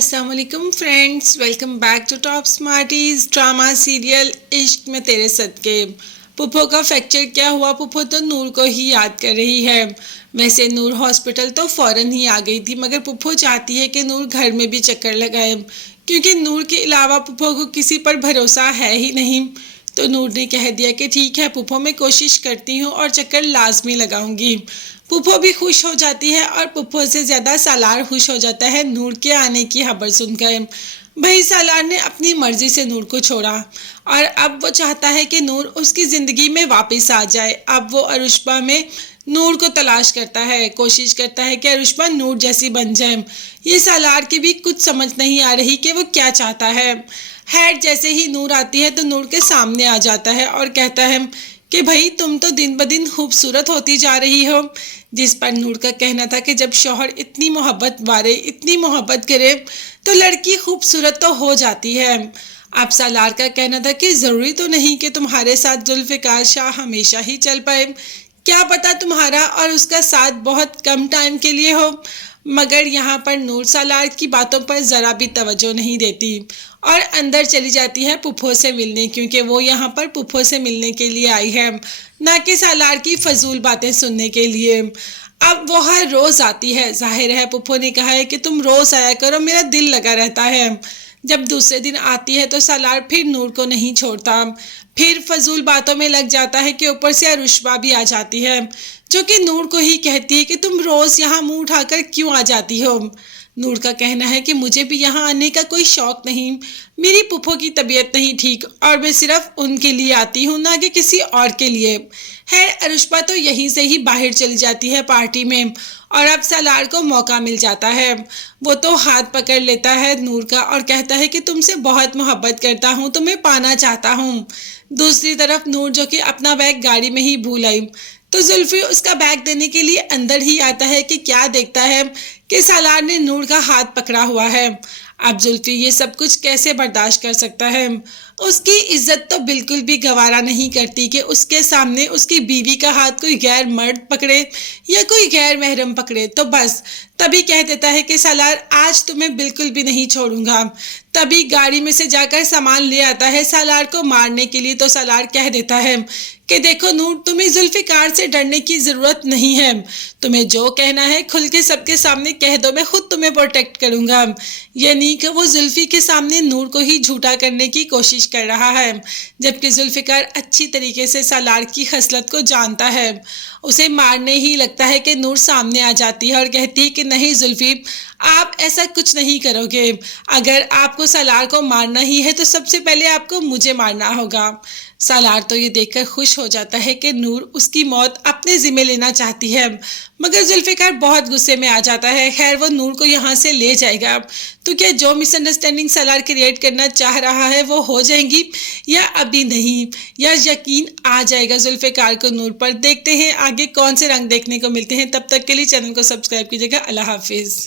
अस्सलाम वालेकुम friends, welcome back to Top Smarties drama serial इश्क में तेरे सदके। पुप्पो का फ्रैक्चर क्या हुआ? पुप्पो तो नूर को ही याद कर रही है। वैसे नूर हॉस्पिटल तो फौरन ही आ गई थी, मगर पुप्पो चाहती है कि नूर घर में भी चक्कर लगाए, क्योंकि नूर के अलावा पुप्पो को किसी पर भरोसा है ही नहीं। तो नूर ने कह दिया कि ठीक है पुप्पो, मैं कोशिश करती हूँ और चक्कर लाजमी लगाऊंगी। पुप्पो भी खुश हो जाती है और पुप्पो से ज़्यादा सालार खुश हो जाता है नूर के आने की खबर सुनकर। भाई सालार ने अपनी मर्जी से नूर को छोड़ा और अब वो चाहता है कि नूर उसकी ज़िंदगी में वापस आ जाए। अब वो अरुष्बा में नूर को तलाश करता है, कोशिश करता है कि अरुष्बा नूर जैसी बन जाए। ये सालार की भी कुछ समझ नहीं आ रही कि वो क्या चाहता है। खैर, जैसे ही नूर आती है तो नूर के सामने आ जाता है और कहता है कि भाई तुम तो दिन ब दिन खूबसूरत होती जा रही हो। जिस पर नूर का कहना था कि जब शौहर इतनी मोहब्बत बारे, इतनी मोहब्बत करे तो लड़की खूबसूरत तो हो जाती है। अब सालार का कहना था कि ज़रूरी तो नहीं कि तुम्हारे साथ जुल्फ़िकार शाह हमेशा ही चल पाए, क्या पता तुम्हारा और उसका साथ बहुत कम टाइम के लिए हो। मगर यहाँ पर नूर सालार की बातों पर ज़रा भी तवज्जो नहीं देती और अंदर चली जाती है पुप्पो से मिलने, क्योंकि वो यहाँ पर पुप्पो से मिलने के लिए आई है, ना कि सालार की फजूल बातें सुनने के लिए। अब वो हर रोज़ आती है। जाहिर है पुप्पो ने कहा है कि तुम रोज़ आया करो, मेरा दिल लगा रहता है। जब दूसरे दिन आती है तो सालार फिर नूर को नहीं छोड़ता, फिर फजूल बातों में लग जाता है कि ऊपर से अरुष्बा भी आ जाती है, जो कि नूर को ही कहती है कि तुम रोज़ यहाँ मुंह उठाकर क्यों आ जाती हो। नूर का कहना है कि मुझे भी यहाँ आने का कोई शौक़ नहीं, मेरी पुप्पो की तबीयत नहीं ठीक और मैं सिर्फ उनके लिए आती हूँ, ना कि किसी और के लिए। है अरुष्बा तो यहीं से ही बाहर चली जाती है पार्टी में और अब सालार को मौका मिल जाता है। वो तो हाथ पकड़ लेता है नूर का और कहता है कि तुमसे बहुत मोहब्बत करता हूँ, तुम्हें पाना चाहता हूँ। दूसरी तरफ नूर, जो कि अपना बैग गाड़ी में ही भूल आई, तो जुल्फी उसका बैग देने के लिए अंदर ही आता है कि क्या देखता है कि सालार ने नूर का हाथ पकड़ा हुआ है। अब जुल्फी ये सब कुछ कैसे बर्दाश्त कर सकता है? उसकी इज्जत तो बिल्कुल भी गवारा नहीं करती कि उसके सामने उसकी बीवी का हाथ कोई गैर मर्द पकड़े या कोई गैर महरम पकड़े। तो बस तभी कह देता है कि सालार आज तुम्हें बिल्कुल भी नहीं छोड़ूंगा। तभी गाड़ी में से जाकर सामान ले आता है सालार को मारने के लिए। तो सालार कह देता है कि देखो नूर, तुम्हें जुल्फ़िकार से डरने की ज़रूरत नहीं है, तुम्हें जो कहना है खुल के सबके सामने कह दो, मैं खुद तुम्हें प्रोटेक्ट करूँगा। यानी कि वो जुल्फ़ी के सामने नूर को ही झूठा करने की कोशिश कर रहा है, जबकि जुल्फ़िकार अच्छी तरीके से सालार की खसलत को जानता है। उसे मारने ही लगता है कि नूर सामने आ जाती है और कहती है कि नहीं जुल्फ़ी, आप ऐसा कुछ नहीं करोगे। अगर आपको सालार को मारना ही है तो सबसे पहले आपको मुझे मारना होगा। सालार तो ये देखकर खुश हो जाता है कि नूर उसकी मौत अपने ज़िम्मे लेना चाहती है, मगर जुल्फ़िकार बहुत गुस्से में आ जाता है। खैर, वो नूर को यहाँ से ले जाएगा। तो क्या जो मिसअंडरस्टैंडिंग सालार क्रिएट करना चाह रहा है वो हो जाएंगी या अभी नहीं, या यकीन आ जाएगा जुल्फ़िकार को नूर पर? देखते हैं आगे कौन से रंग देखने को मिलते हैं। तब तक के लिए चैनल को सब्सक्राइब कीजिएगा। अल्लाह हाफिज़।